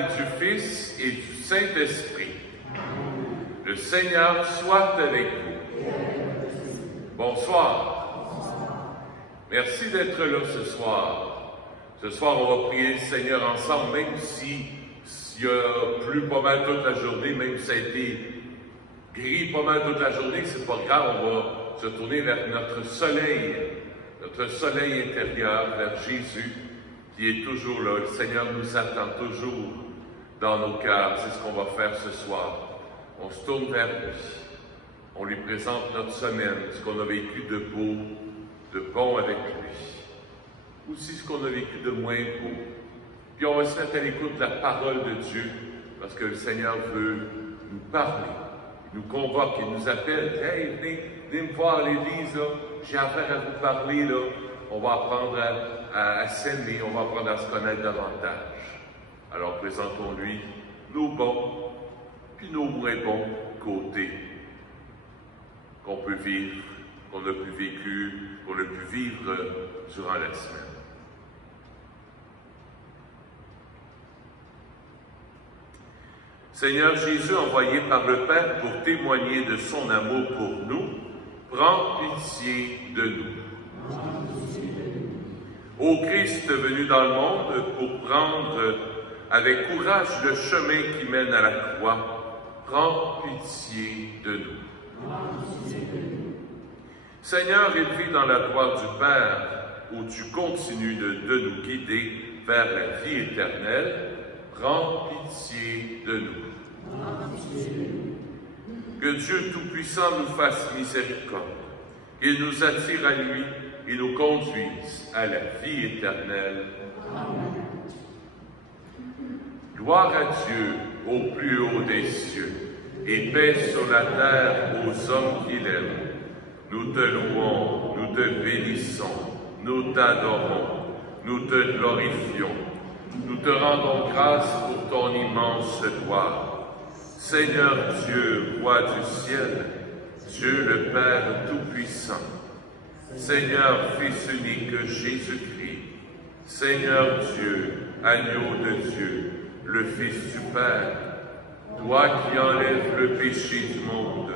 et du Fils et du Saint-Esprit. Le Seigneur soit avec vous. Bonsoir. Merci d'être là ce soir. Ce soir, on va prier le Seigneur ensemble, même s'il y a plu pas mal toute la journée, même si ça a été gris pas mal toute la journée, c'est pas grave, on va se tourner vers notre soleil intérieur, vers Jésus, qui est toujours là. Le Seigneur nous attend toujours dans nos cœurs. C'est ce qu'on va faire ce soir. On se tourne vers lui. On lui présente notre semaine, ce qu'on a vécu de beau, de bon avec lui. Aussi ce qu'on a vécu de moins beau. Puis on va se mettre à l'écoute de la parole de Dieu, parce que le Seigneur veut nous parler. Il nous convoque, il nous appelle. « Hey, venez me voir à l'église, là. J'ai affaire à vous parler, là. » On va apprendre à s'aimer, on va apprendre à se connaître davantage. Alors présentons-lui nos bons, puis nos moins bons côtés qu'on peut vivre, qu'on a pu vécu, qu'on a pu vivre durant la semaine. Seigneur Jésus, envoyé par le Père pour témoigner de son amour pour nous, prends pitié de nous. Ô Christ venu dans le monde pour prendre avec courage le chemin qui mène à la croix, prends pitié de nous. Seigneur, élevé dans la gloire du Père, où tu continues de nous guider vers la vie éternelle, prends pitié de nous. Que Dieu Tout-Puissant nous fasse miséricorde, qu'il nous attire à lui et nous conduise à la vie éternelle. Amen. Gloire à Dieu au plus haut des cieux, et paix sur la terre aux hommes qu'il aime. Nous te louons, nous te bénissons, nous t'adorons, nous te glorifions. Nous te rendons grâce pour ton immense gloire. Seigneur Dieu, roi du ciel, Dieu le Père Tout-Puissant, Seigneur Fils unique Jésus-Christ, Seigneur Dieu, agneau de Dieu, le Fils du Père, toi qui enlèves le péché du monde,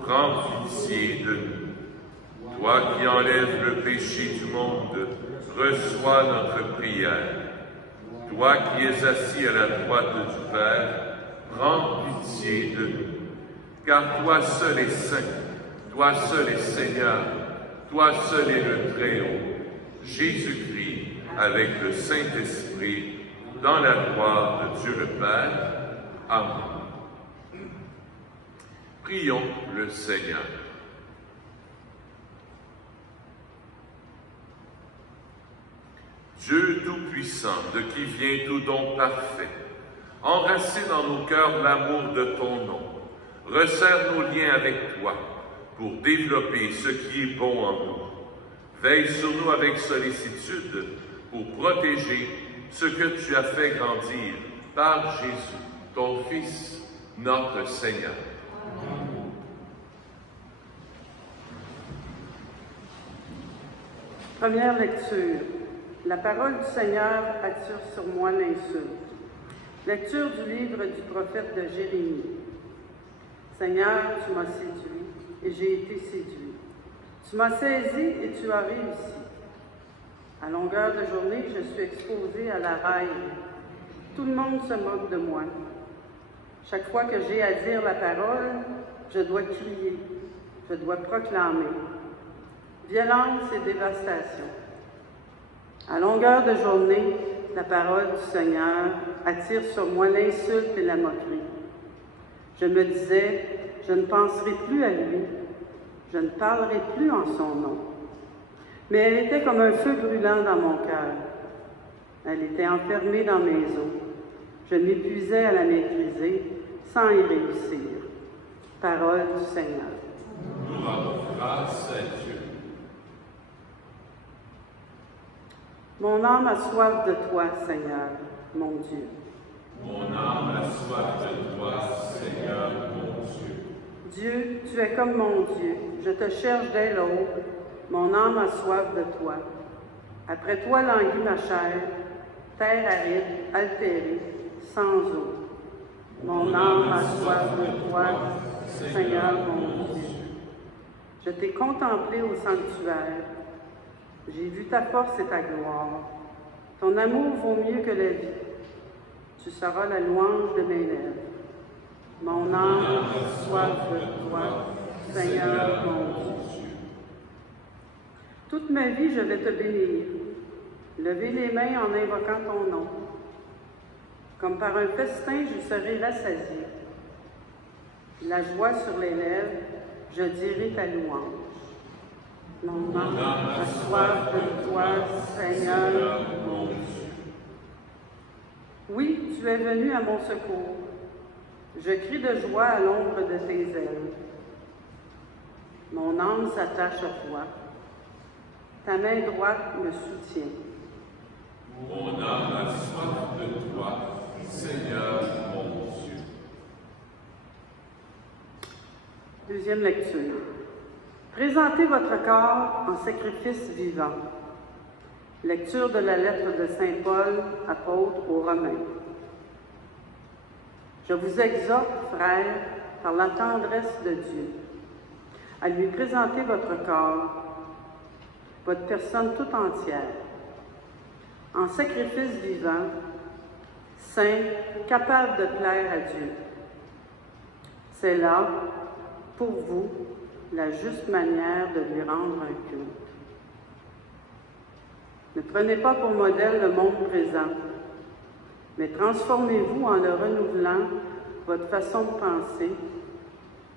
prends pitié de nous. Toi qui enlèves le péché du monde, reçois notre prière. Toi qui es assis à la droite du Père, prends pitié de nous. Car toi seul es saint, toi seul es Seigneur, toi seul es le Très-Haut, Jésus-Christ, avec le Saint-Esprit, dans la gloire de Dieu le Père. Amen. Prions le Seigneur. Dieu Tout-Puissant, de qui vient tout don parfait, enracine dans nos cœurs l'amour de ton nom, resserre nos liens avec toi pour développer ce qui est bon en nous. Veille sur nous avec sollicitude pour protéger ce que tu as fait grandir par Jésus, ton Fils, notre Seigneur. Première lecture. La parole du Seigneur attire sur moi l'insulte. Lecture du livre du prophète de Jérémie. Seigneur, tu m'as séduit et j'ai été séduit. Tu m'as saisi et tu as réussi. À longueur de journée, je suis exposé à la raille. Tout le monde se moque de moi. Chaque fois que j'ai à dire la parole, je dois crier, je dois proclamer. Violence et dévastation. À longueur de journée, la parole du Seigneur attire sur moi l'insulte et la moquerie. Je me disais, je ne penserai plus à lui, je ne parlerai plus en son nom. Mais elle était comme un feu brûlant dans mon cœur. Elle était enfermée dans mes os. Je m'épuisais à la maîtriser sans y réussir. Parole du Seigneur. Nous rendons grâce à Dieu. Mon âme a soif de toi, Seigneur, mon Dieu. Mon âme a soif de toi, Seigneur, mon Dieu. Dieu, tu es comme mon Dieu. Je te cherche dès l'aube. Mon âme a soif de toi. Après toi languit ma chair, terre aride, altérée, sans eau. Mon âme a soif de toi, Seigneur mon Dieu. Je t'ai contemplé au sanctuaire. J'ai vu ta force et ta gloire. Ton amour vaut mieux que la vie. Tu seras la louange de mes lèvres. Mon âme a soif de toi, Seigneur mon Dieu. Toute ma vie, je vais te bénir. Lever les mains en invoquant ton nom. Comme par un festin, je serai rassasié. La joie sur les lèvres, je dirai ta louange. Mon âme a soif de toi, Seigneur mon Dieu. Oui, tu es venu à mon secours. Je crie de joie à l'ombre de tes ailes. Mon âme s'attache à toi. Ta main droite me soutient. Mon âme a soif de toi, Seigneur mon Dieu. Deuxième lecture. Présentez votre corps en sacrifice vivant. Lecture de la lettre de saint Paul, apôtre aux Romains. Je vous exhorte, frères, par la tendresse de Dieu, à lui présenter votre corps, votre personne tout entière, en sacrifice vivant, saint, capable de plaire à Dieu. C'est là, pour vous, la juste manière de lui rendre un culte. Ne prenez pas pour modèle le monde présent, mais transformez-vous en le renouvelant votre façon de penser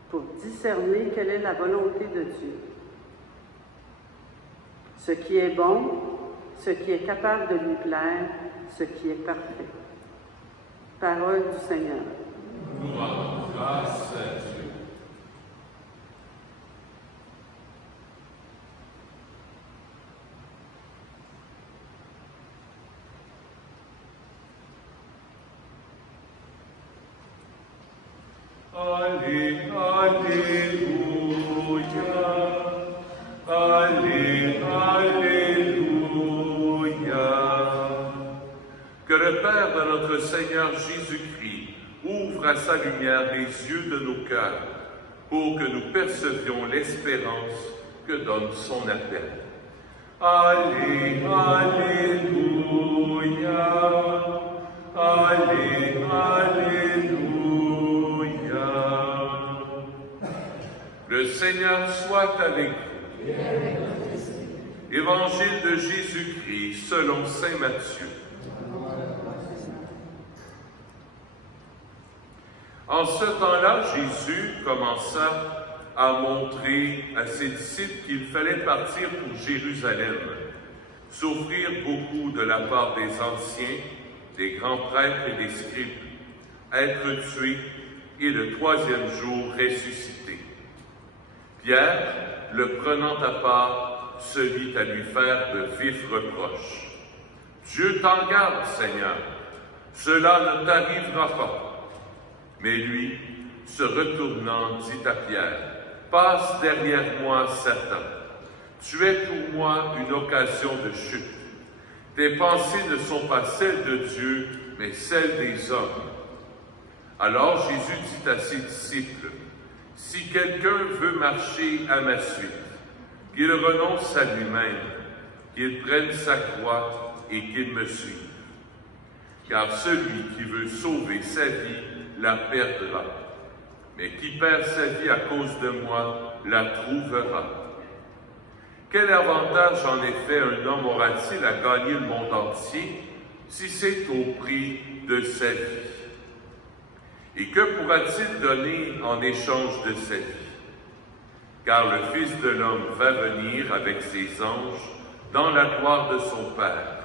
pour discerner quelle est la volonté de Dieu. Ce qui est bon, ce qui est capable de lui plaire, ce qui est parfait. Parole du Seigneur. Nous rendons grâce à Dieu. Que le Père de notre Seigneur Jésus-Christ ouvre à sa lumière les yeux de nos cœurs pour que nous percevions l'espérance que donne son appel. Alléluia, alléluia. Le Seigneur soit avec vous. Évangile de Jésus-Christ selon saint Matthieu. En ce temps-là, Jésus commença à montrer à ses disciples qu'il fallait partir pour Jérusalem, souffrir beaucoup de la part des anciens, des grands prêtres et des scribes, être tué et le troisième jour ressuscité. Pierre, le prenant à part, se mit à lui faire de vifs reproches. « Dieu t'en garde, Seigneur, cela ne t'arrivera pas. » Mais lui, se retournant, dit à Pierre, « Passe derrière moi, Satan. Tu es pour moi une occasion de chute. Tes pensées ne sont pas celles de Dieu, mais celles des hommes. » Alors Jésus dit à ses disciples, « Si quelqu'un veut marcher à ma suite, qu'il renonce à lui-même, qu'il prenne sa croix et qu'il me suive. Car celui qui veut sauver sa vie la perdra, mais qui perd sa vie à cause de moi la trouvera. Quel avantage en effet un homme aura-t-il à gagner le monde entier si c'est au prix de sa vie? Et que pourra-t-il donner en échange de sa vie? Car le Fils de l'homme va venir avec ses anges dans la gloire de son Père.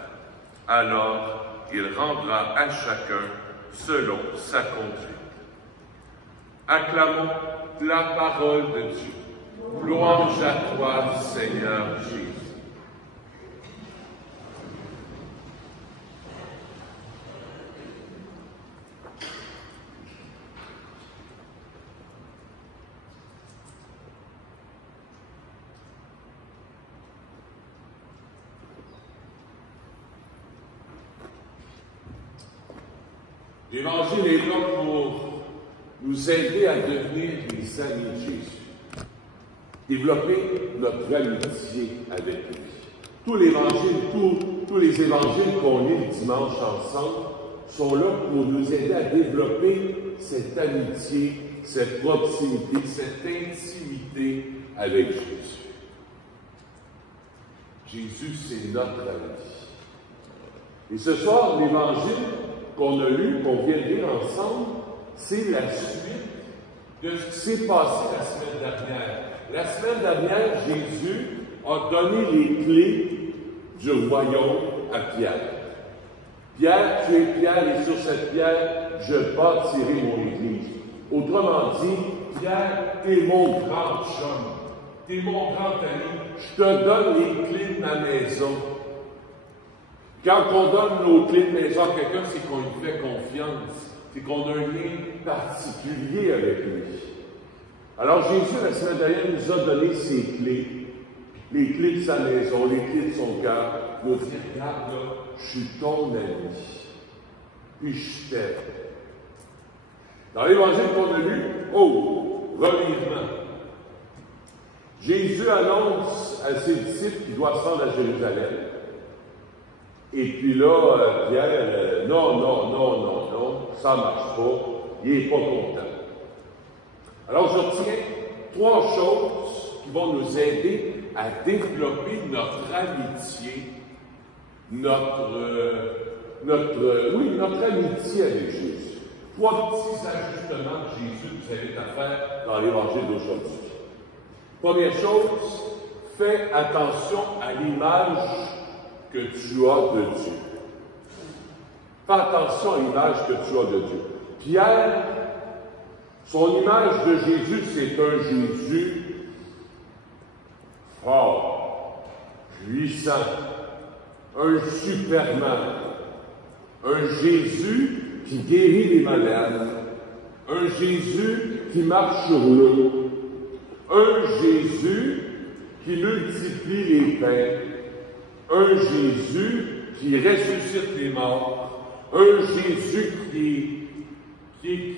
Alors, il rendra à chacun selon sa conduite. Acclamons la parole de Dieu. Louange à toi, Seigneur Jésus. L'Évangile est là pour nous aider à devenir les amis de Jésus. Développer notre amitié avec lui. Tous les évangiles qu'on lit le dimanche ensemble sont là pour nous aider à développer cette amitié, cette proximité, cette intimité avec Jésus. Jésus, c'est notre ami. Et ce soir, l'évangile qu'on a lu, qu'on vient de lire ensemble, c'est la suite de ce qui s'est passé la semaine dernière. La semaine dernière, Jésus a donné les clés du royaume à Pierre. Pierre, tu es Pierre, et sur cette pierre, je bâtirai mon église. Autrement dit, Pierre, t'es mon grand chum, t'es mon grand ami, je te donne les clés de ma maison. Quand on donne nos clés de maison à quelqu'un, c'est qu'on lui fait confiance, c'est qu'on a un lien particulier avec lui. Alors Jésus, la semaine dernière, nous a donné ses clés, les clés de sa maison, les clés de son cœur, nous dit, regarde là, je suis ton ami, puis je t'aime. Dans l'évangile qu'on a lu, revirement. Jésus annonce à ses disciples qu'il doit se rendre à Jérusalem. Et puis là, Pierre, non, ça ne marche pas, il n'est pas content. Alors je retiens 3 choses qui vont nous aider à développer notre amitié, notre amitié avec Jésus. 3 petits ajustements que Jésus nous invite à faire dans l'évangile d'aujourd'hui. Première chose, fais attention à l'image que tu as de Dieu. Fais attention à l'image que tu as de Dieu. Pierre, son image de Jésus, c'est un Jésus fort, puissant, un Superman, un Jésus qui guérit les malades, un Jésus qui marche sur l'eau, un Jésus qui multiplie les pains, un Jésus qui ressuscite les morts, un Jésus qui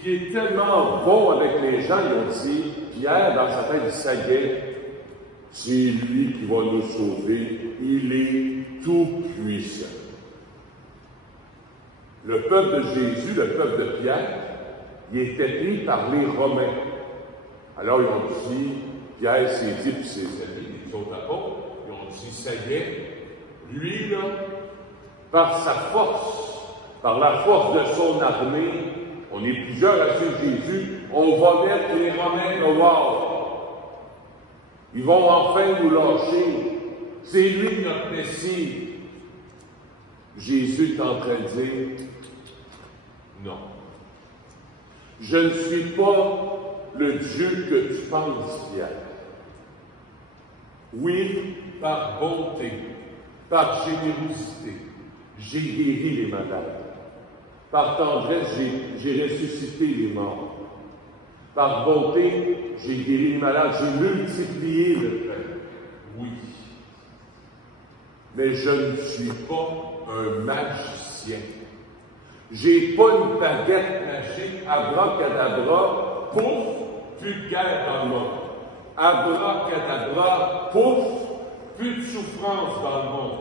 est tellement bon avec les gens, il a dit, Pierre, dans sa tête, ça y est, c'est lui qui va nous sauver, il est tout puissant. Le peuple de Jésus, le peuple de Pierre, il était pris par les Romains. Alors ils ont dit, Pierre s'est dit, puis ses amis, les autres apôtres, ils ont dit, ça y est, lui, là, par sa force, par la force de son armée, on est plusieurs à suivre Jésus, on va mettre les Romains dehors. Ils vont enfin nous lâcher. C'est lui notre Messie. Jésus est en train de dire, non. Je ne suis pas le Dieu que tu penses, Pierre. Oui, par bonté, par générosité, j'ai guéri les malades. Par tendresse, j'ai ressuscité les morts. Par bonté, j'ai guéri les malades, j'ai multiplié le pain. Oui. Mais je ne suis pas un magicien. J'ai pas une baguette magique, abracadabra, pouf, plus de guerre dans le monde. Abracadabra, pouf, plus de souffrance dans le monde.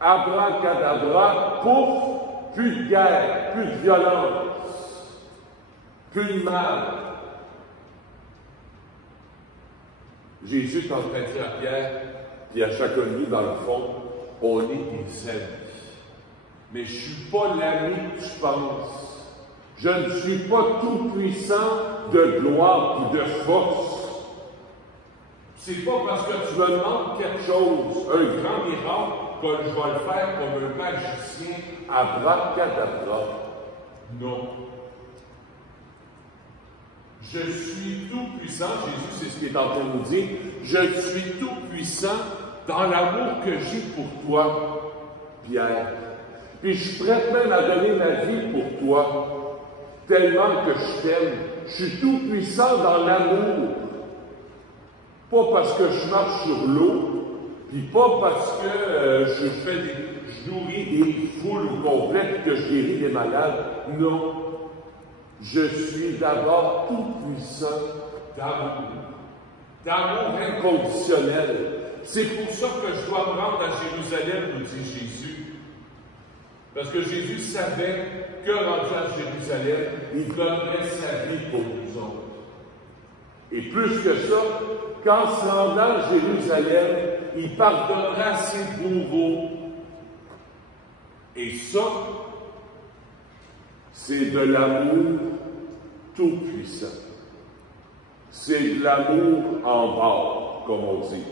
Abracadabra, pouf, plus de guerre, plus de violence, plus de mal. Jésus est en train de dire à Pierre, puis à chacun de nous, dans le fond, on est des amis. Mais je ne suis pas l'ami que tu penses. Je ne suis pas tout puissant de gloire ou de force. C'est pas parce que tu me demandes quelque chose, un grand miracle, que je vais le faire comme un magicien abracadabra. Non. Je suis tout puissant, Jésus, c'est ce qu'il est en train de nous dire. Je suis tout puissant dans l'amour que j'ai pour toi, Pierre. Puis je suis prêt même à donner ma vie pour toi, tellement que je t'aime. Je suis tout puissant dans l'amour. Pas parce que je marche sur l'eau, puis pas parce que je nourris des foules complètes, que je guéris des malades. Non. Je suis d'abord tout-puissant d'amour. D'amour inconditionnel. C'est pour ça que je dois me rendre à Jérusalem, nous dit Jésus. Parce que Jésus savait que rendu à Jérusalem, il donnerait sa vie pour nous autres. Et plus que ça, qu'en se rendant à Jérusalem, il pardonnera ses bourreaux. Et ça, c'est de l'amour tout-puissant. C'est de l'amour en bas, comme on dit.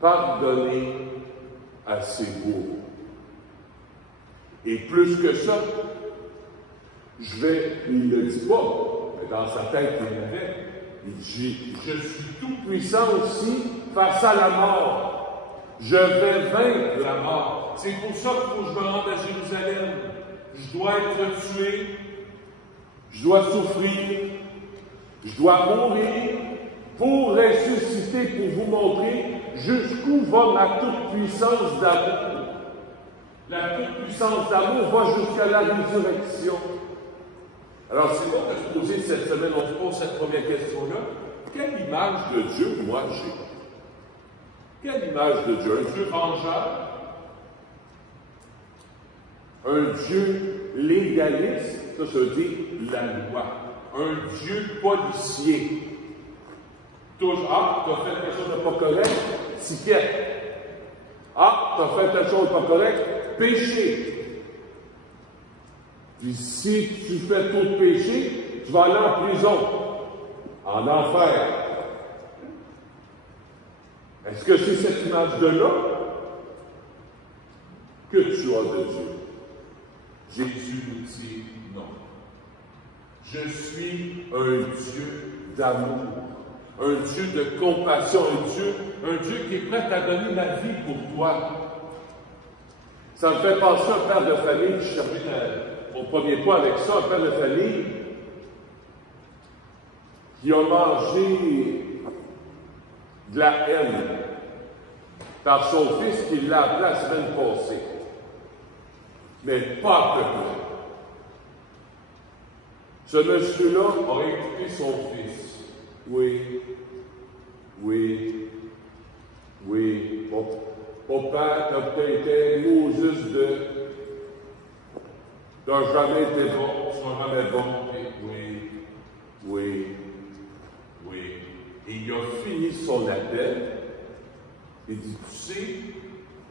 Pardonner à ses bourreaux. Et plus que ça, il ne le dit pas, mais dans sa tête, il l'avait. Il dit, je suis tout puissant aussi face à la mort. Je vais vaincre la mort. C'est pour ça qu'il faut que je me rende à Jérusalem. Je dois être tué. Je dois souffrir. Je dois mourir pour ressusciter, pour vous montrer jusqu'où va ma toute-puissance d'amour. La toute-puissance d'amour va jusqu'à la résurrection. Alors, c'est bon de se poser cette semaine, on se pose cette première question-là. Quelle image de Dieu, moi, j'ai? Quelle image de Dieu? Un Dieu vengeur? Un Dieu légaliste? Ça veut dire la loi. Un Dieu policier. Toujours, tu as fait quelque chose de pas correct, ticket. Ah, tu as fait quelque chose de pas correct, péché. Puis si tu fais trop de péché, tu vas aller en prison, en enfer. Est-ce que c'est cette image-là que tu as de Dieu? Jésus nous dit non. Je suis un Dieu d'amour, un Dieu de compassion, un Dieu qui est prêt à donner la vie pour toi. Ça me fait penser à un père de famille, je termine mon premier point avec ça, un père de famille qui a mangé de la haine par son fils qui l'a appelé la semaine passée. Mais pas à peu près. Ce monsieur-là a écouté son fils. Oui. Papa, t'as peut-être été Moses t'as jamais été bon, tu seras jamais bon. Oui. Et il a fini son appel. Il dit, tu sais,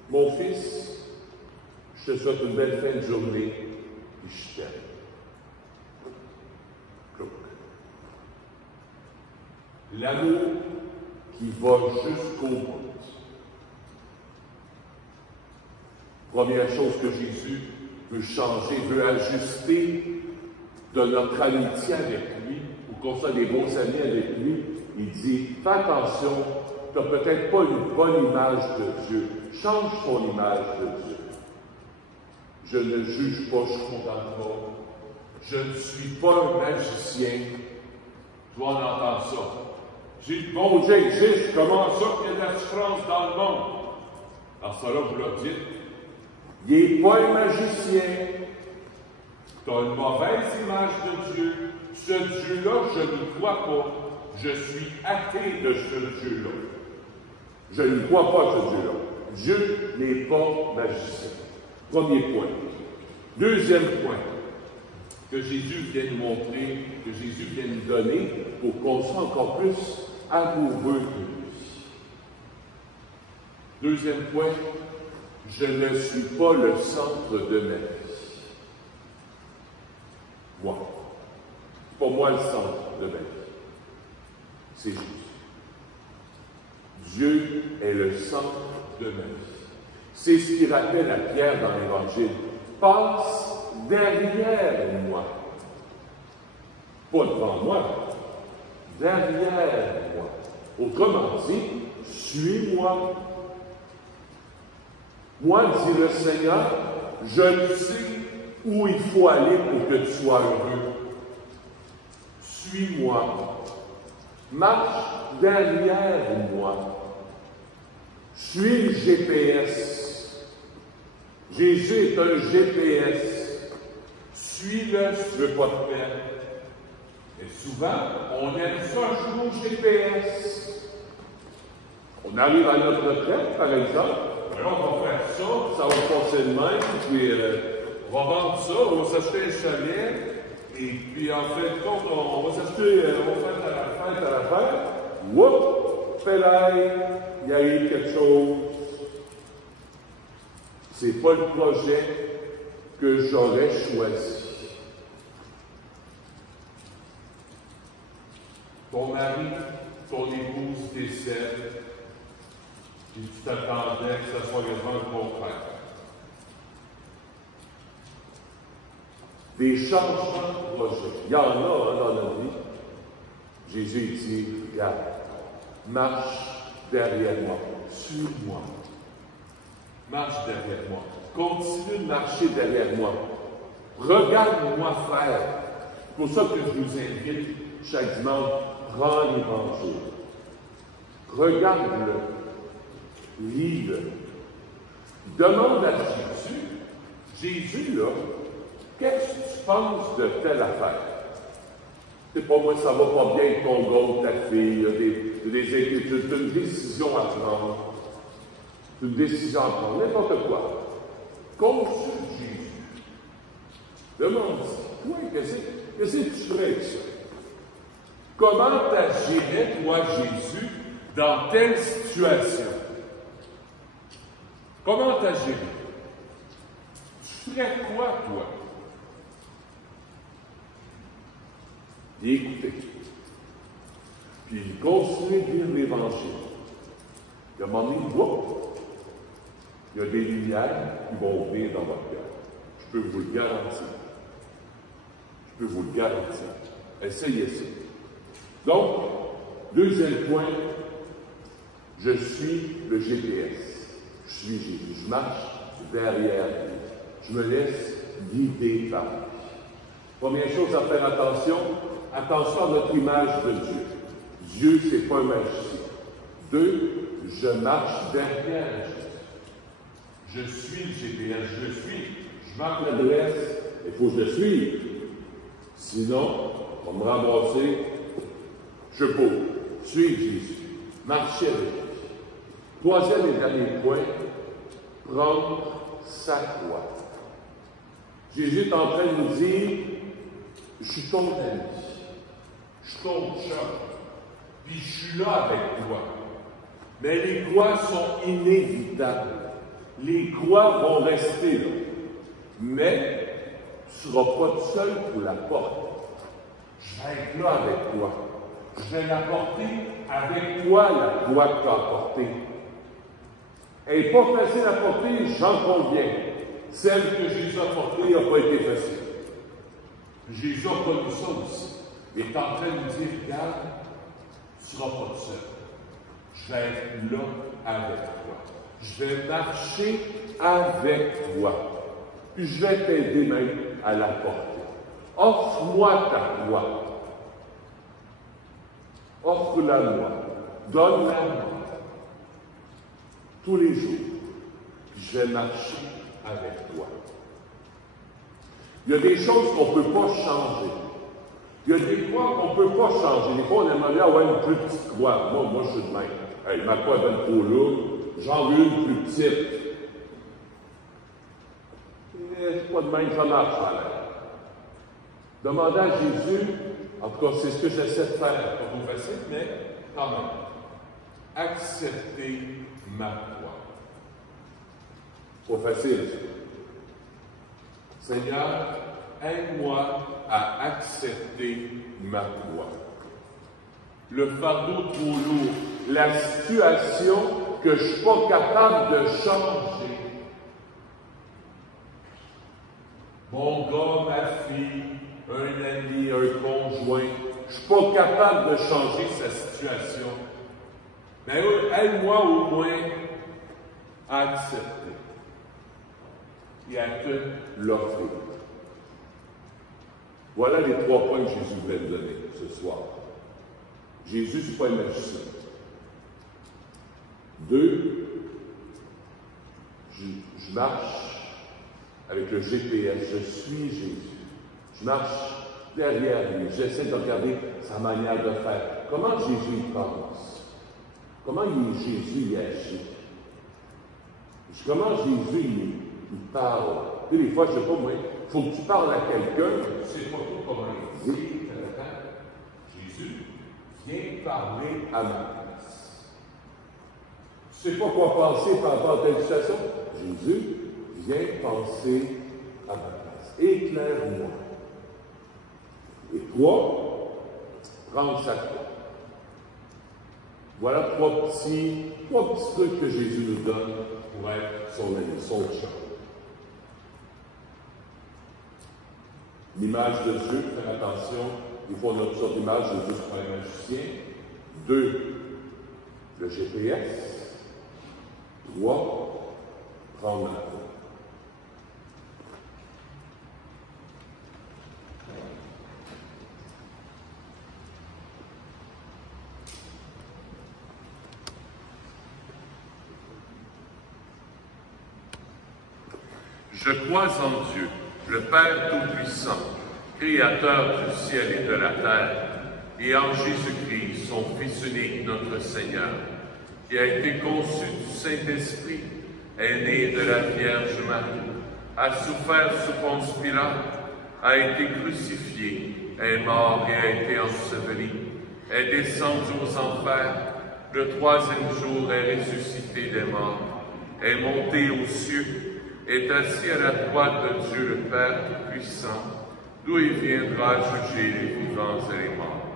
mon fils, je te souhaite une belle fin de journée et je t'aime. L'amour qui va jusqu'au bout. Première chose que Jésus veut changer, veut ajuster de notre amitié avec lui, ou qu'on soit des bons amis avec lui, il dit, fais attention, tu n'as peut-être pas une bonne image de Dieu. Change ton image de Dieu. Je ne juge pas, je ne condamne pas. Je ne suis pas un magicien. Tu vas en entendre ça. J'ai dit, bon Dieu existe, comment ça qu'il y a de la souffrance dans le monde? Alors ça là, vous le dites. Il n'est pas un magicien. Tu as une mauvaise image de Dieu. Ce Dieu-là, je n'y crois pas. Je suis athée de ce Dieu-là. Je ne crois pas à ce Dieu-là. Dieu n'est pas magicien. Premier point. Deuxième point que Jésus vient nous montrer, que Jésus vient nous donner pour qu'on soit encore plus amoureux de lui. Deuxième point, je ne suis pas le centre de ma vie. Moi. C'est pas moi le centre de ma vie. C'est Jésus. Dieu est le centre de ma vie. C'est ce qui rappelle à Pierre dans l'Évangile. Passe derrière moi. Pas devant moi. Derrière moi. Autrement dit, suis-moi. Moi, dit le Seigneur, je sais où il faut aller pour que tu sois heureux. Suis-moi. Marche derrière moi. Suis le GPS. Jésus est un GPS. Suis-le si tu ne veux pas te perdre. Et souvent, on aime ça jouer au GPS. On arrive à notre retraite, par exemple. Alors, on va faire ça, ça va passer de même, puis on va vendre ça, on va s'acheter un chalet, et puis en fait, on va s'acheter, on va faire à la fête. Whoop! Pélaï, il y a eu quelque chose. C'est pas le projet que j'aurais choisi. Ton mari, ton épouse décède, et tu t'attendais que ce soit vraiment le contraire. Des changements de projet. Il y en a dans notre vie. Jésus dit, regarde, marche derrière moi, suis-moi. Marche derrière moi. Continue de marcher derrière moi. Regarde-moi faire. C'est pour ça que je vous invite chaque dimanche, prends l'Évangile. Regarde-le. Lis-le. Demande à Jésus, Jésus, là, qu'est-ce que tu penses de telle affaire? C'est pas moi, ça va pas bien avec ton gars, ta fille, il y a des inquiétudes, tu as une décision à prendre. Une décision à prendre, n'importe quoi. Consulte Jésus. Demande-lui, toi, qu'est-ce que tu ferais avec ça? Comment t'agirais, toi, Jésus, dans telle situation? Comment t'agirais? Tu ferais quoi, toi? Et écoutez. Puis continuez de lire l'Évangile. Il y a un moment donné, il y a des lumières qui vont venir dans votre cœur. Je peux vous le garantir. Je peux vous le garantir. Essayez ça. Donc, deuxième point, je suis le GPS. Je suis Jésus. Je marche derrière lui. Je me laisse guider par lui. Première chose à faire attention à notre image de Dieu. Dieu, ce n'est pas un magicien. 2, je marche derrière Jésus. Je suis le GPS, je marque l'adresse, il faut que je le suive. Sinon, on va me ramasser, je peux suivre Jésus, marcher avec lui. Troisième et dernier point, prendre sa croix. Jésus est en train de nous dire, je suis ton ami, je suis ton chum, puis je suis là avec toi. Mais les croix sont inévitables. Les croix vont rester là. Mais tu ne seras pas tout seul pour la porter. Je vais être là avec toi. Je vais la porter avec toi, la croix que tu as portée. Elle n'est pas facile à porter, j'en conviens. Celle que Jésus a portée n'a pas été facile. Jésus a connu ça aussi. Il est en train de nous dire, regarde, tu ne seras pas tout seul. Je vais être là avec toi. Je vais marcher avec toi. Puis je vais t'aider même à la porter. Offre-moi ta croix. Offre-la-moi. Donne-la-moi. Tous les jours. Puis je vais marcher avec toi. Il y a des choses qu'on ne peut pas changer. Il y a des croix qu'on ne peut pas changer. Des fois, on aimerait bien avoir une plus petite croix. Moi, je suis de même. Hey, ma croix est trop lourde. J'en veux une plus petite. C'est pas de même, ça marche. Demandez à Jésus, en tout cas, c'est ce que j'essaie de faire. Pas trop facile, mais quand même. Accepter ma croix. Pas facile, ça. Seigneur, aide-moi à accepter ma croix. Le fardeau trop lourd, la situation que je ne suis pas capable de changer. Mon gars, ma fille, un ami, un conjoint, je ne suis pas capable de changer sa situation. Mais aide-moi au moins à accepter et à te l'offrir. Voilà les 3 points que Jésus voulait nous donner ce soir. Jésus, ce n'est pas un magicien. 2, je marche avec le GPS, je suis Jésus. Je marche derrière lui, j'essaie de regarder sa manière de faire. Comment Jésus y pense? Comment Jésus y agit? Comment Jésus il parle? Et des fois, je ne sais pas, moi, il faut que tu parles à quelqu'un, tu ne sais pas trop comment il dit. Jésus, viens parler à ma place. Tu ne sais pas quoi penser par rapport à telle situation? Jésus, viens penser à ma place. Éclaire-moi. Et toi, prends sa croix. Voilà trois petits trucs que Jésus nous donne pour être son ami, son chum. L'image de Dieu, faire attention, il faut notre sorte d'image de Dieu pour un magicien. 2, le GPS. 3, prendre la croix. Je crois en Dieu, le Père Tout-Puissant, Créateur du ciel et de la terre, et en Jésus-Christ, son Fils unique, notre Seigneur, qui a été conçu du Saint-Esprit, est né de la Vierge Marie, a souffert sous Ponce Pilate, a été crucifié, est mort et a été enseveli, est descendu aux enfers, le troisième jour est ressuscité des morts, est monté aux cieux, est assis à la droite de Dieu le Père Tout-Puissant, d'où il viendra juger les vivants et les morts.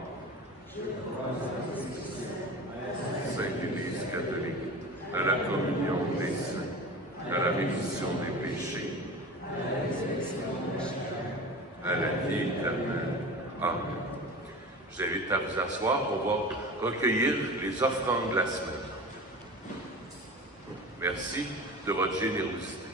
Sainte Église catholique, à la communion des saints, à la rémission des péchés, à la vie éternelle. Amen. Je vous invite à vous asseoir, on va recueillir les offrandes de la semaine. Merci de votre générosité.